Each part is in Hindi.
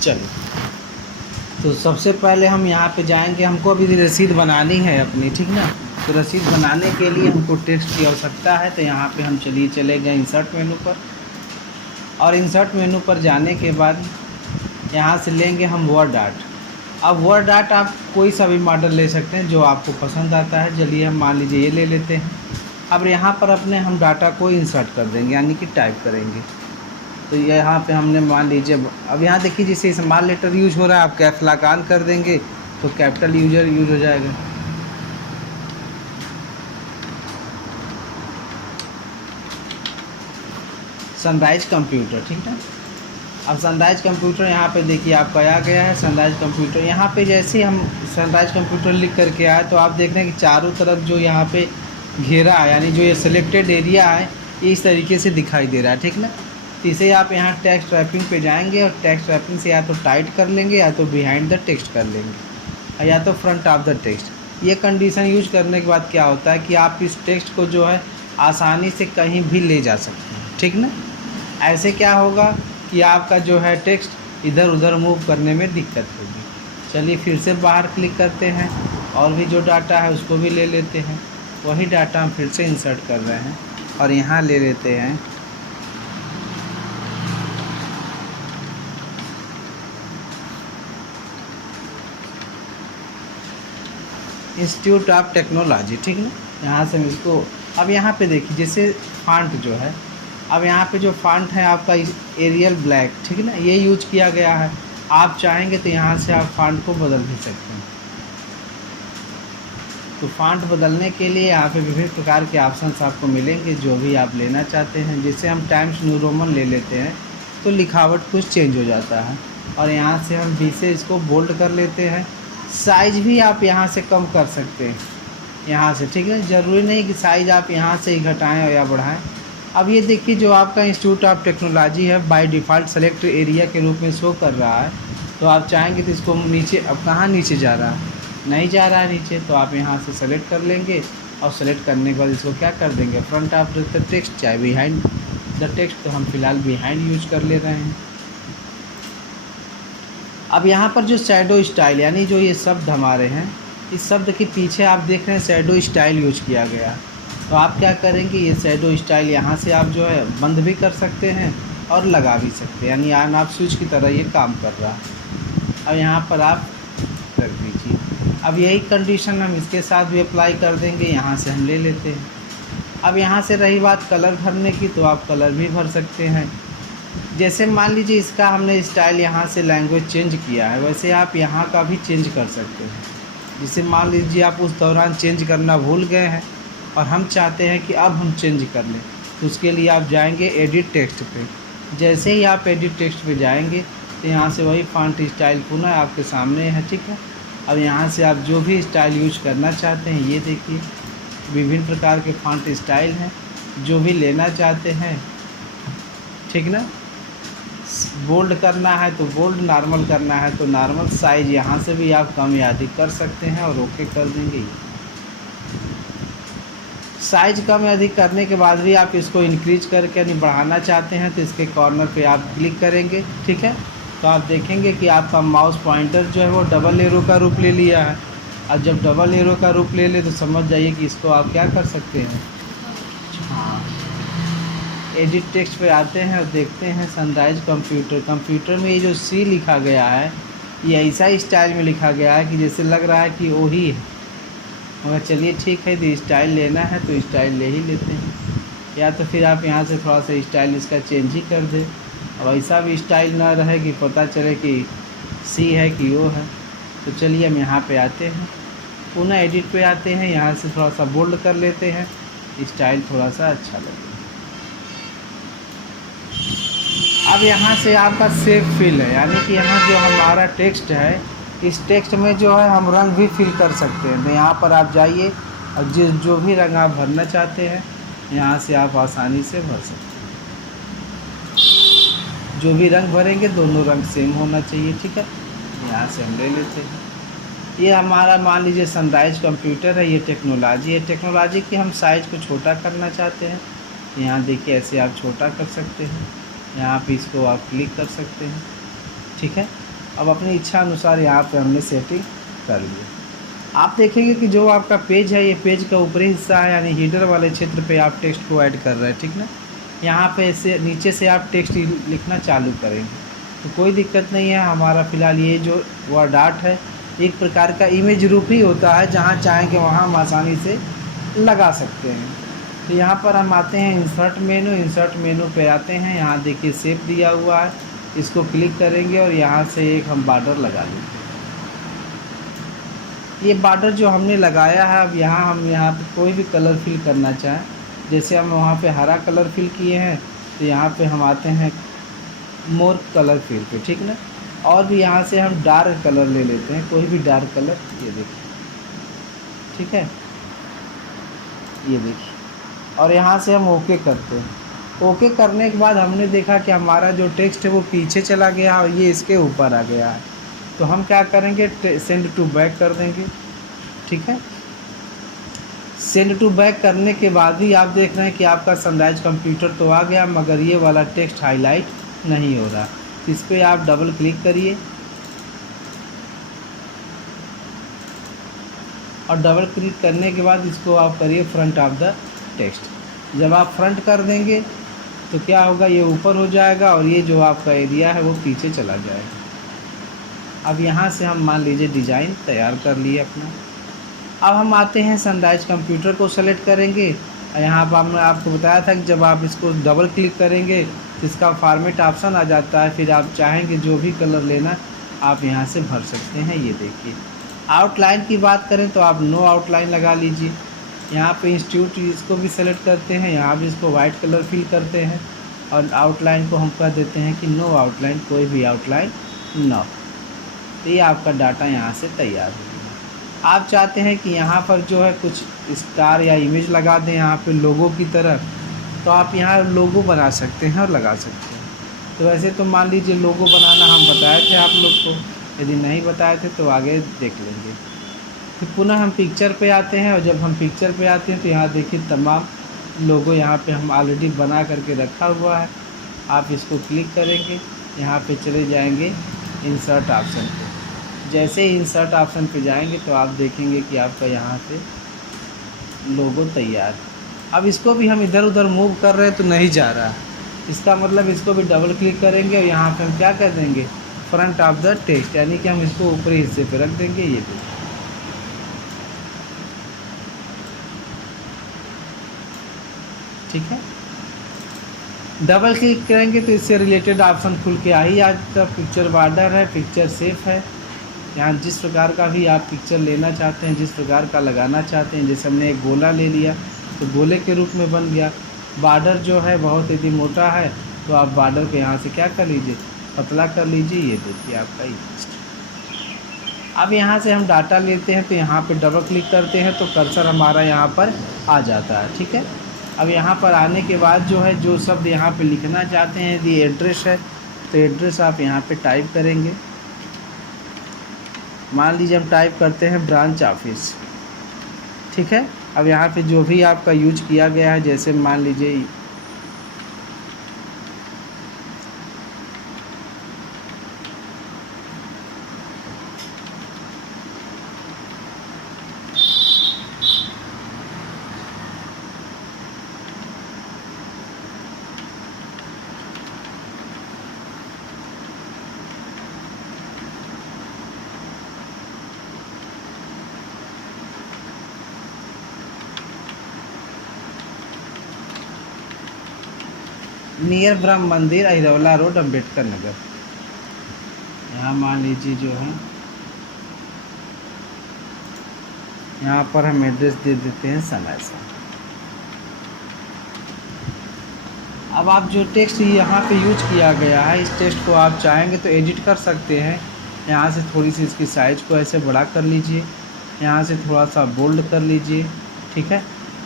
चलिए, तो सबसे पहले हम यहाँ पे जाएंगे, हमको अभी रसीद बनानी है अपनी, ठीक ना। तो रसीद बनाने के लिए हमको टेक्स्ट की आवश्यकता है। तो यहाँ पे हम चले गए इंसर्ट मेनू पर, और इंसर्ट मेनू पर जाने के बाद यहाँ से लेंगे हम वर्ड आर्ट। अब वर्ड आर्ट आप कोई सा भी मॉडल ले सकते हैं जो आपको पसंद आता है। चलिए हम मान लीजिए ये ले लेते हैं। अब यहाँ पर अपने हम डाटा को इंसर्ट कर देंगे, यानी कि टाइप करेंगे। तो यहाँ पे हमने मान लीजिए, अब यहाँ देखिए जैसे स्मॉल लेटर यूज हो रहा है, आप कैप्स लॉक ऑन कर देंगे तो कैपिटल यूज हो जाएगा। सनराइज कंप्यूटर, ठीक है। अब सनराइज कंप्यूटर यहाँ पे देखिए आपका आ गया है सनराइज कंप्यूटर। यहाँ पे जैसे ही हम सनराइज कंप्यूटर लिख करके आए तो आप देख रहे हैं कि चारों तरफ जो यहाँ पे घेरा है, यानी जो ये सिलेक्टेड एरिया है, ये इस तरीके से दिखाई दे रहा है, ठीक ना। तो इसे आप यहाँ टेक्स्ट रैपिंग पे जाएंगे और टेक्स्ट रैपिंग से या तो टाइट कर लेंगे, या तो बिहाइंड द टेक्स्ट कर लेंगे, या तो फ्रंट ऑफ द टेक्स्ट। ये कंडीशन यूज करने के बाद क्या होता है कि आप इस टेक्स्ट को जो है आसानी से कहीं भी ले जा सकते हैं, ठीक ना। ऐसे क्या होगा कि आपका जो है टेक्स्ट इधर उधर मूव करने में दिक्कत होगी। चलिए फिर से बाहर क्लिक करते हैं, और भी जो डाटा है उसको भी ले लेते हैं। वही डाटा हम फिर से इंसर्ट कर रहे हैं और यहाँ ले लेते हैं इंस्टीट्यूट ऑफ टेक्नोलॉजी, ठीक ना। यहाँ से हम इसको, अब यहाँ पे देखिए जैसे फॉन्ट जो है, अब यहाँ पे जो फॉन्ट है आपका एरियल ब्लैक, ठीक है ना, ये यूज किया गया है। आप चाहेंगे तो यहाँ से आप फॉन्ट को बदल भी सकते हैं। तो फॉन्ट बदलने के लिए यहाँ पे विभिन्न प्रकार के ऑप्शंस आपको मिलेंगे, जो भी आप लेना चाहते हैं। जैसे हम टाइम्स न्यू रोमन ले लेते हैं तो लिखावट कुछ चेंज हो जाता है, और यहाँ से हम बी से इसको बोल्ड कर लेते हैं। साइज़ भी आप यहाँ से कम कर सकते हैं यहाँ से, ठीक है। ज़रूरी नहीं कि साइज़ आप यहाँ से ही घटाएँ या बढ़ाएँ। अब ये देखिए जो आपका इंस्टीट्यूट ऑफ टेक्नोलॉजी है बाय डिफ़ॉल्ट सेलेक्ट एरिया के रूप में शो कर रहा है। तो आप चाहेंगे तो इसको नीचे, अब कहाँ नीचे जा रहा है, नहीं जा रहा है नीचे, तो आप यहाँ से सेलेक्ट कर लेंगे, और सेलेक्ट करने के बाद इसको क्या कर देंगे, फ्रंट ऑफ द टेक्स्ट चाहे बिहाइंड द टेक्स्ट। तो हम फिलहाल बिहाइंड यूज कर ले रहे हैं। अब यहाँ पर जो शैडो स्टाइल, यानी जो ये शब्द हमारे हैं, इस शब्द के पीछे आप देख रहे हैं शैडो स्टाइल यूज किया गया। तो आप क्या करेंगे, ये शैडो स्टाइल यहाँ से आप जो है बंद भी कर सकते हैं और लगा भी सकते हैं, यानी ऑन ऑफ स्विच की तरह ये काम कर रहा है। अब यहाँ पर आप रख दीजिए। अब यही कंडीशन हम इसके साथ भी अप्लाई कर देंगे। यहाँ से हम ले लेते हैं। अब यहाँ से रही बात कलर भरने की, तो आप कलर भी भर सकते हैं। जैसे मान लीजिए इसका हमने स्टाइल यहाँ से लैंग्वेज चेंज किया है, वैसे आप यहाँ का भी चेंज कर सकते हैं। जैसे मान लीजिए आप उस दौरान चेंज करना भूल गए हैं और हम चाहते हैं कि अब हम चेंज कर लें, तो उसके लिए आप जाएंगे एडिट टेक्स्ट पे। जैसे ही आप एडिट टेक्स्ट पे जाएंगे तो यहाँ से वही फॉन्ट स्टाइल पुनः आपके सामने है, ठीक है। अब यहाँ से आप जो भी स्टाइल यूज करना चाहते हैं, ये देखिए विभिन्न प्रकार के फॉन्ट स्टाइल हैं, जो भी लेना चाहते हैं, ठीक ना। बोल्ड करना है तो बोल्ड, नॉर्मल करना है तो नॉर्मल। साइज़ यहाँ से भी आप कम या अधिक कर सकते हैं और ओके कर देंगे। साइज़ कम या अधिक करने के बाद भी आप इसको इंक्रीज करके यानी बढ़ाना चाहते हैं तो इसके कॉर्नर पे आप क्लिक करेंगे, ठीक है। तो आप देखेंगे कि आपका माउस पॉइंटर जो है वो डबल एरो का रूप ले लिया है। अब जब डबल एरो का रूप ले ले तो समझ जाइए कि इसको आप क्या कर सकते हैं। हाँ, एडिट टेक्स्ट पे आते हैं और देखते हैं सनराइज कंप्यूटर। कंप्यूटर में ये जो सी लिखा गया है, ये ऐसा स्टाइल में लिखा गया है कि जैसे लग रहा है कि वही है, मगर चलिए ठीक है, यदि स्टाइल लेना है तो स्टाइल ले ही लेते हैं। या तो फिर आप यहाँ से थोड़ा सा स्टाइल इसका चेंज ही कर दें। अब ऐसा भी स्टाइल ना रहे कि पता चले कि सी है कि ओ है। तो चलिए हम यहाँ पे आते हैं, पुनः एडिट पे आते हैं, यहाँ से थोड़ा सा बोल्ड कर लेते हैं, स्टाइल थोड़ा सा अच्छा लगे। अब यहाँ से आपका सेव फिल है, यानी कि यहाँ जो हमारा टेक्स्ट है, इस टेक्स्ट में जो है हम रंग भी फिल कर सकते हैं। तो यहाँ पर आप जाइए और जो भी रंग आप भरना चाहते हैं यहाँ से आप आसानी से भर सकते हैं। जो भी रंग भरेंगे दोनों रंग सेम होना चाहिए, ठीक है। यहाँ से हम ले लेते हैं। ये हमारा मान लीजिए सनराइज कंप्यूटर है, ये टेक्नोलॉजी है। टेक्नोलॉजी की हम साइज़ को छोटा करना चाहते हैं, यहाँ देखिए ऐसे आप छोटा कर सकते हैं। यहाँ पे इसको आप क्लिक कर सकते हैं, ठीक है। अब अपनी इच्छा अनुसार यहाँ पे हमने सेटिंग कर लिया। आप देखेंगे कि जो आपका पेज है, ये पेज का ऊपरी हिस्सा है, यानी हीडर वाले क्षेत्र पे आप टेक्स्ट को ऐड कर रहे हैं, ठीक ना। यहाँ पे से नीचे से आप टेक्स्ट लिखना चालू करेंगे तो कोई दिक्कत नहीं है। हमारा फ़िलहाल ये जो वर्ड आर्ट है एक प्रकार का इमेज रूप ही होता है, जहाँ चाहेंगे वहाँ हम आसानी से लगा सकते हैं। तो यहाँ पर हम आते हैं इंसर्ट मेनू पे आते हैं। यहाँ देखिए शेप दिया हुआ है, इसको क्लिक करेंगे और यहाँ से एक हम बॉर्डर लगा लेंगे। ये बॉर्डर जो हमने लगाया है, अब हम यहाँ पे कोई भी कलर फिल करना चाहें, जैसे हम वहाँ पे हरा कलर फिल किए हैं तो यहाँ पे हम आते हैं मोर कलर फिल पे, ठीक ना। और भी यहाँ से हम डार्क कलर ले लेते हैं, कोई भी डार्क कलर, ये देखिए, ठीक है, ये देखिए। और यहाँ से हम ओके करते हैं। ओके करने के बाद हमने देखा कि हमारा जो टेक्स्ट है वो पीछे चला गया और ये इसके ऊपर आ गया है। तो हम क्या करेंगे, सेंड टू बैक कर देंगे, ठीक है। सेंड टू बैक करने के बाद भी आप देख रहे हैं कि आपका सनराइज कंप्यूटर तो आ गया, मगर ये वाला टेक्स्ट हाईलाइट नहीं हो रहा। इस पर आप डबल क्लिक करिए और डबल क्लिक करने के बाद इसको आप करिए फ्रंट ऑफ द टेक्स्ट। जब आप फ्रंट कर देंगे तो क्या होगा, ये ऊपर हो जाएगा और ये जो आपका एरिया है वो पीछे चला जाएगा। अब यहाँ से हम मान लीजिए डिज़ाइन तैयार कर लिए अपना। अब हम आते हैं सनराइज कंप्यूटर को सेलेक्ट करेंगे। यहाँ पर हमने आपको बताया था कि जब आप इसको डबल क्लिक करेंगे तो इसका फॉर्मेट ऑप्शन आ जाता है, फिर आप चाहेंगे जो भी कलर लेना आप यहाँ से भर सकते हैं। ये देखिए, आउटलाइन की बात करें तो आप नो आउटलाइन लगा लीजिए। यहाँ पे इंस्टीट्यूट इसको भी सेलेक्ट करते हैं, यहाँ भी इसको वाइट कलर फिल करते हैं और आउटलाइन को हम कह देते हैं कि नो आउटलाइन, कोई भी आउटलाइन नो। तो ये आपका डाटा यहाँ से तैयार हो गया। आप चाहते हैं कि यहाँ पर जो है कुछ स्टार या इमेज लगा दें यहाँ पे लोगो की तरह, तो आप यहाँ लोगो बना सकते हैं और लगा सकते हैं। तो वैसे तो मान लीजिए लोगो बनाना हम बताए थे आप लोग को, यदि नहीं बताए थे तो आगे देख लेंगे। फिर पुनः हम पिक्चर पे आते हैं और जब हम पिक्चर पे आते हैं तो यहाँ देखिए तमाम लोगो यहाँ पे हम ऑलरेडी बना करके रखा हुआ है। आप इसको क्लिक करेंगे, यहाँ पे चले जाएंगे इंसर्ट ऑप्शन पे। जैसे ही इंसर्ट ऑप्शन पे जाएंगे तो आप देखेंगे कि आपका यहाँ पे लोगो तैयार है। अब इसको भी हम इधर उधर मूव कर रहे हैं तो नहीं जा रहा है, इसका मतलब इसको भी डबल क्लिक करेंगे और यहाँ पे हम क्या कर देंगे, फ्रंट ऑफ द टेक्स्ट, यानी कि हम इसको ऊपरी हिस्से पे रख देंगे। ये भी ठीक है। डबल क्लिक करेंगे तो इससे रिलेटेड ऑप्शन खुल के आ ही आता। पिक्चर बॉर्डर है, पिक्चर सेफ है। यहाँ जिस प्रकार का भी आप पिक्चर लेना चाहते हैं, जिस प्रकार का लगाना चाहते हैं, जैसे हमने एक गोला ले लिया तो गोले के रूप में बन गया। बॉर्डर जो है बहुत यदि मोटा है तो आप बॉर्डर को यहाँ से क्या कर लीजिए, पतला कर लीजिए। ये देखिए आपका टेक्स्ट। अब यहाँ से हम डाटा लेते हैं तो यहाँ पे डबल क्लिक करते हैं तो कर्सर हमारा यहाँ पर आ जाता है, ठीक है। अब यहाँ पर आने के बाद जो है, जो शब्द यहाँ पे लिखना चाहते हैं, यदि एड्रेस है तो एड्रेस आप यहाँ पे टाइप करेंगे। मान लीजिए हम टाइप करते हैं ब्रांच ऑफिस, ठीक है। अब यहाँ पे जो भी आपका यूज किया गया है, जैसे मान लीजिए नियर ब्रह्म मंदिर, अहिरौला रोड, अम्बेडकर नगर। यहाँ मान लीजिए जो है, यहाँ पर हम एड्रेस दे देते हैं समय से। अब आप जो टेक्स्ट यहाँ पे यूज किया गया है, इस टेक्स्ट को आप चाहेंगे तो एडिट कर सकते हैं। यहाँ से थोड़ी सी इसकी साइज़ को ऐसे बड़ा कर लीजिए, यहाँ से थोड़ा सा बोल्ड कर लीजिए, ठीक है।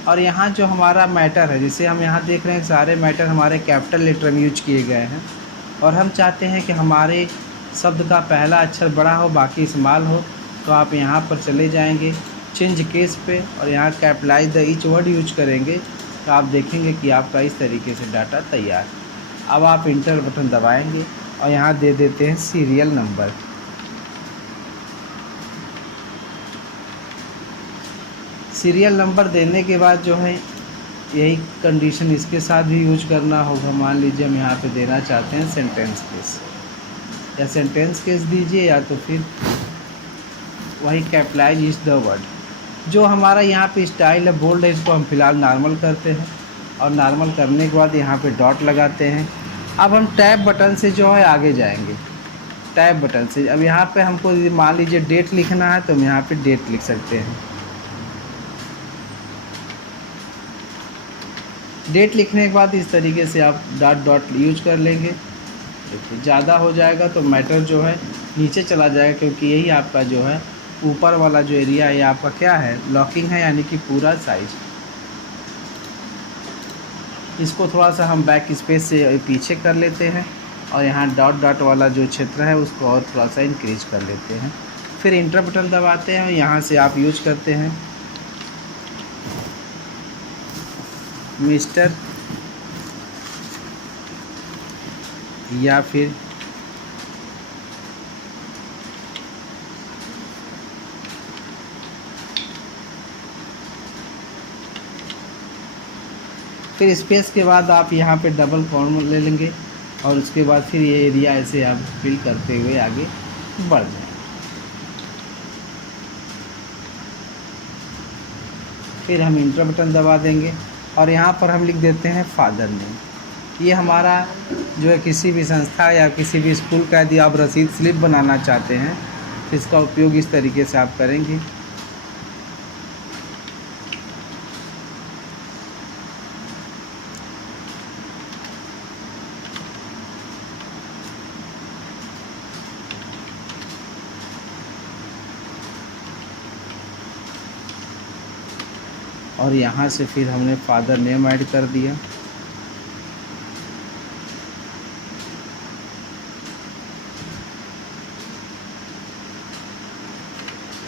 और यहाँ जो हमारा मैटर है, जिसे हम यहाँ देख रहे हैं, सारे मैटर हमारे कैपिटल लेटर में यूज किए गए हैं और हम चाहते हैं कि हमारे शब्द का पहला अक्षर बड़ा हो, बाकी स्मॉल हो। तो आप यहाँ पर चले जाएंगे चेंज केस पे और यहाँ capitalise the each word use करेंगे तो आप देखेंगे कि आपका इस तरीके से डाटा तैयार। अब आप इंटर बटन दबाएंगे और यहाँ दे देते हैं सीरियल नंबर। सीरियल नंबर देने के बाद जो है यही कंडीशन इसके साथ भी यूज करना होगा। मान लीजिए हम यहाँ पे देना चाहते हैं सेंटेंस केस, या सेंटेंस केस दीजिए या तो फिर वही कैपिटलाइज इज द वर्ड। जो हमारा यहाँ पे स्टाइल है बोल्ड है, इसको हम फिलहाल नॉर्मल करते हैं और नॉर्मल करने के बाद यहाँ पे डॉट लगाते हैं। अब हम टैब बटन से जो है आगे जाएंगे, टैब बटन से। अब यहाँ पे हमको मान लीजिए डेट लिखना है तो हम यहाँ पे डेट लिख सकते हैं। डेट लिखने के बाद इस तरीके से आप डॉट डॉट यूज कर लेंगे। देखिए ज़्यादा हो जाएगा तो मैटर जो है नीचे चला जाएगा, क्योंकि यही आपका जो है ऊपर वाला जो एरिया है आपका क्या है, लॉकिंग है, यानी कि पूरा साइज। इसको थोड़ा सा हम बैक स्पेस से पीछे कर लेते हैं और यहाँ डॉट डॉट वाला जो क्षेत्र है उसको और थोड़ा सा इंक्रीज कर लेते हैं। फिर इंटर बटन दबाते हैं और यहाँ से आप यूज करते हैं मिस्टर या फिर स्पेस के बाद आप यहाँ पे डबल कॉमा ले लेंगे और उसके बाद फिर ये एरिया ऐसे आप फिल करते हुए आगे बढ़ जाएंगे। फिर हम इंटर बटन दबा देंगे और यहाँ पर हम लिख देते हैं फादर नेम। ये हमारा जो है किसी भी संस्था या किसी भी स्कूल का यदि आप रसीद स्लिप बनाना चाहते हैं तो इसका उपयोग इस तरीके से आप करेंगे। और यहाँ से फिर हमने फादर नेम ऐड कर दिया।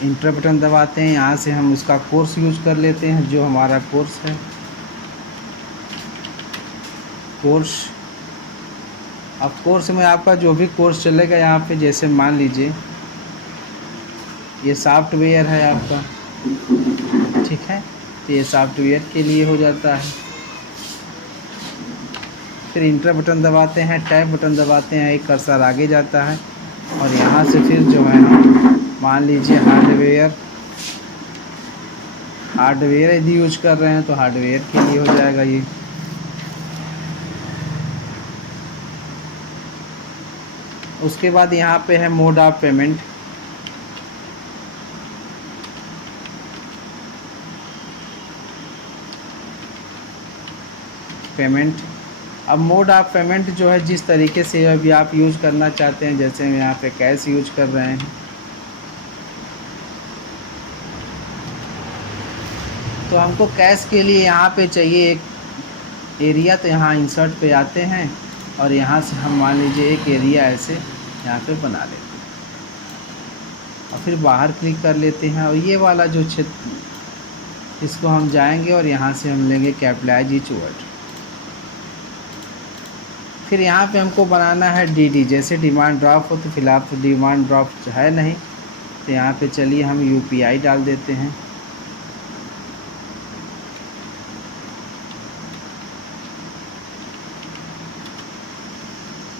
इंटर बटन दबाते हैं, यहाँ से हम उसका कोर्स यूज कर लेते हैं जो हमारा कोर्स है, कोर्स। अब कोर्स में आपका जो भी कोर्स चलेगा यहाँ पे, जैसे मान लीजिए ये सॉफ्टवेयर है आपका, ठीक है, तो ये सॉफ्टवेयर के लिए हो जाता है। फिर इंटर बटन दबाते हैं, टैब बटन दबाते हैं, एक कर्सर आगे जाता है और यहाँ से फिर जो है हम मान लीजिए हार्डवेयर यदि यूज कर रहे हैं तो हार्डवेयर के लिए हो जाएगा ये। उसके बाद यहाँ पे है मोड ऑफ पेमेंट। अब मोड ऑफ पेमेंट जो है जिस तरीके से अभी आप यूज़ करना चाहते हैं, जैसे हम यहाँ पे कैश यूज कर रहे हैं तो हमको कैश के लिए यहाँ पे चाहिए एक एरिया, तो यहाँ इंसर्ट पे आते हैं और यहाँ से हम मान लीजिए एक एरिया ऐसे यहाँ पे बना लेते हैं और फिर बाहर क्लिक कर लेते हैं। और ये वाला जो क्षेत्र, इसको हम जाएंगे और यहाँ से हम लेंगे कैपिटलाइज ईच वर्ड। फिर यहाँ पे हमको बनाना है डीडी, जैसे डिमांड ड्राफ्ट हो, तो फिलहाल तो डिमांड ड्राफ्ट है नहीं, तो यहाँ पे चलिए हम यूपीआई डाल देते हैं।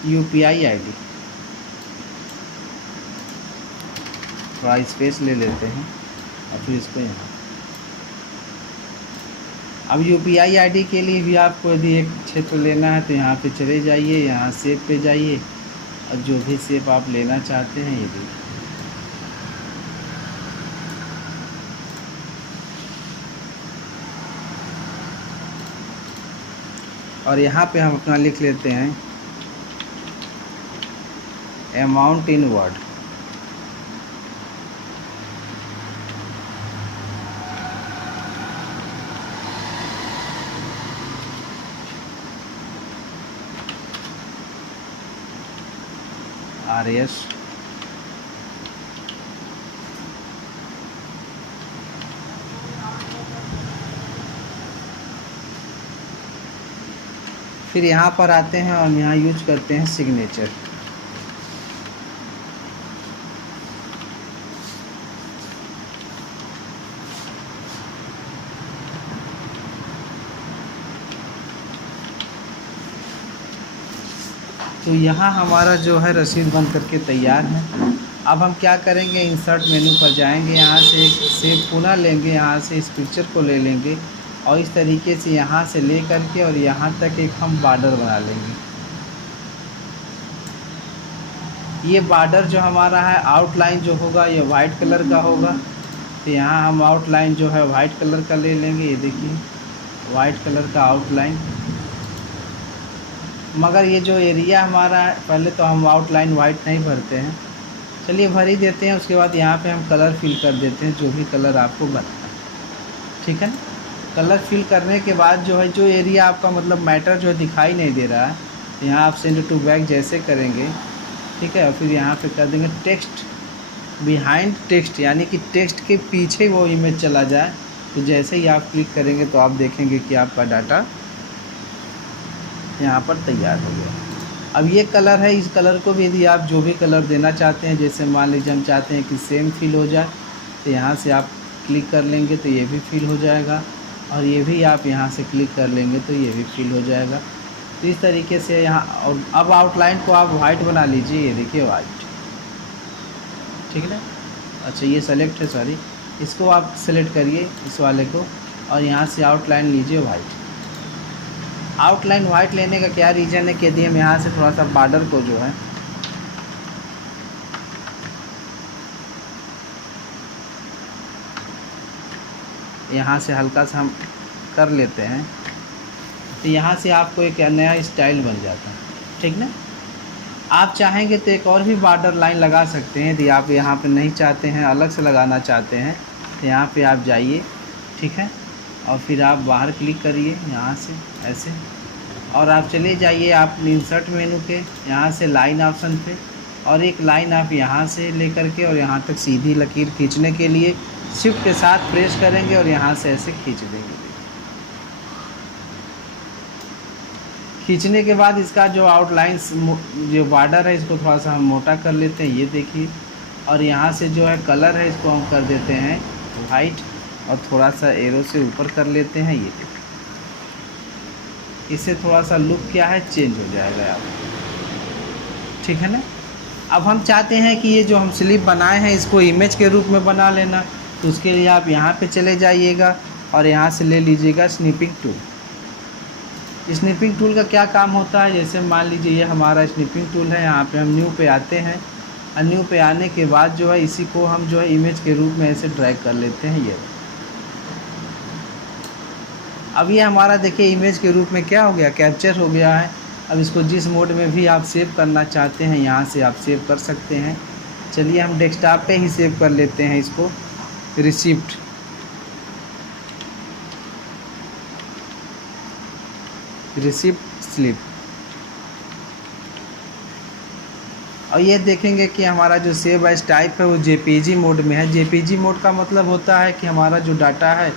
यूपीआई आईडी, थोड़ा स्पेस ले लेते हैं और फिर इसको यहाँ। अब यूपीआई आईडी के लिए भी आपको यदि एक क्षेत्र लेना है तो यहाँ पे चले जाइए, यहाँ सेव पे जाइए और जो भी सेव आप लेना चाहते हैं ये भी। और यहाँ पे हम अपना लिख लेते हैं अमाउंट इन वर्ड। RS फिर यहाँ पर आते हैं और यहाँ यूज करते हैं सिग्नेचर। तो यहाँ हमारा जो है रसीद बन करके तैयार है। अब हम क्या करेंगे, इंसर्ट मेनू पर जाएंगे, यहाँ से एक सेव पुनः लेंगे, यहाँ से इस पिक्चर को ले लेंगे और इस तरीके से यहाँ से ले करके और यहाँ तक एक हम बॉर्डर बना लेंगे। ये बॉर्डर जो हमारा है आउटलाइन जो होगा ये वाइट कलर का होगा, तो यहाँ हम आउटलाइन जो है वाइट कलर का ले लेंगे। ये देखिए वाइट कलर का आउटलाइन। मगर ये जो एरिया हमारा है, पहले तो हम आउटलाइन वाइट नहीं भरते हैं, चलिए भर ही देते हैं। उसके बाद यहाँ पे हम कलर फिल कर देते हैं, जो भी कलर आपको बनता है, ठीक है ना। कलर फिल करने के बाद जो है जो एरिया आपका मतलब मैटर जो दिखाई नहीं दे रहा है, यहाँ आप सेंड टू बैक जैसे करेंगे, ठीक है। और फिर यहाँ पे कर देंगे टेक्स्ट बिहाइंड टेक्स्ट, यानी कि टेक्स्ट के पीछे वो इमेज चला जाए। तो जैसे ही आप क्लिक करेंगे तो आप देखेंगे कि आपका डाटा यहाँ पर तैयार हो गया। अब ये कलर है, इस कलर को भी यदि आप जो भी कलर देना चाहते हैं, जैसे मान लीजिए हम चाहते हैं कि सेम फिल हो जाए, तो यहाँ से आप क्लिक कर लेंगे तो ये भी फिल हो जाएगा, और ये भी आप यहाँ से क्लिक कर लेंगे तो ये भी फिल हो जाएगा। तो इस तरीके से यहाँ, और अब आउटलाइन को आप वाइट बना लीजिए, ये देखिए वाइट, ठीक है ना। अच्छा ये सेलेक्ट है, सॉरी, इसको आप सेलेक्ट करिए इस वाले को, और यहाँ से आउटलाइन लीजिए वाइट। आउटलाइन वाइट लेने का क्या रीज़न है कि यदि हम यहाँ से थोड़ा सा बॉर्डर को जो है यहाँ से हल्का सा हम कर लेते हैं, तो यहाँ से आपको एक नया स्टाइल बन जाता है, ठीक ना। आप चाहेंगे तो एक और भी बॉर्डर लाइन लगा सकते हैं, यदि आप यहाँ पे नहीं चाहते हैं, अलग से लगाना चाहते हैं, तो यहाँ पे आप जाइए, ठीक है, और फिर आप बाहर क्लिक करिए यहाँ से ऐसे, और आप चले जाइए आप इंसर्ट मेनू के यहाँ से लाइन ऑप्शन पे, और एक लाइन आप यहाँ से लेकर के और यहाँ तक सीधी लकीर खींचने के लिए शिफ्ट के साथ प्रेस करेंगे और यहाँ से ऐसे खींच देंगे। खींचने के बाद इसका जो आउटलाइन जो बॉर्डर है इसको थोड़ा सा हम मोटा कर लेते हैं, ये देखिए, और यहाँ से जो है कलर है इसको हम कर देते हैं वाइट, और थोड़ा सा एरो से ऊपर कर लेते हैं, ये देखिए। इससे थोड़ा सा लुक क्या है चेंज हो जाएगा आप, ठीक है ना। अब हम चाहते हैं कि ये जो हम स्लिप बनाए हैं इसको इमेज के रूप में बना लेना, तो उसके लिए आप यहाँ पे चले जाइएगा और यहाँ से ले लीजिएगा स्निपिंग टूल। स्निपिंग टूल का क्या काम होता है, जैसे मान लीजिए ये हमारा स्निपिंग टूल है, यहाँ पे हम न्यू पे आते हैं, और न्यू पे आने के बाद जो है इसी को हम जो है इमेज के रूप में ऐसे ड्रैग कर लेते हैं। ये अब ये हमारा देखिए इमेज के रूप में क्या हो गया, कैप्चर हो गया है। अब इसको जिस मोड में भी आप सेव करना चाहते हैं यहाँ से आप सेव कर सकते हैं। चलिए हम डेस्कटॉप पे ही सेव कर लेते हैं इसको, रिसिप्ट, रिसिप्ट स्लिप। और ये देखेंगे कि हमारा जो सेव एज टाइप है वो जेपीजी मोड में है। जेपीजी मोड का मतलब होता है कि हमारा जो डाटा है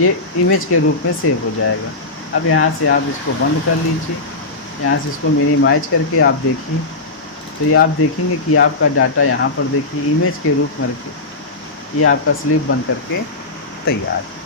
ये इमेज के रूप में सेव हो जाएगा। अब यहाँ से आप इसको बंद कर लीजिए, यहाँ से इसको मिनिमाइज करके आप देखिए, तो ये आप देखेंगे कि आपका डाटा यहाँ पर देखिए इमेज के रूप में ये आपका स्लिप बन करके तैयार है।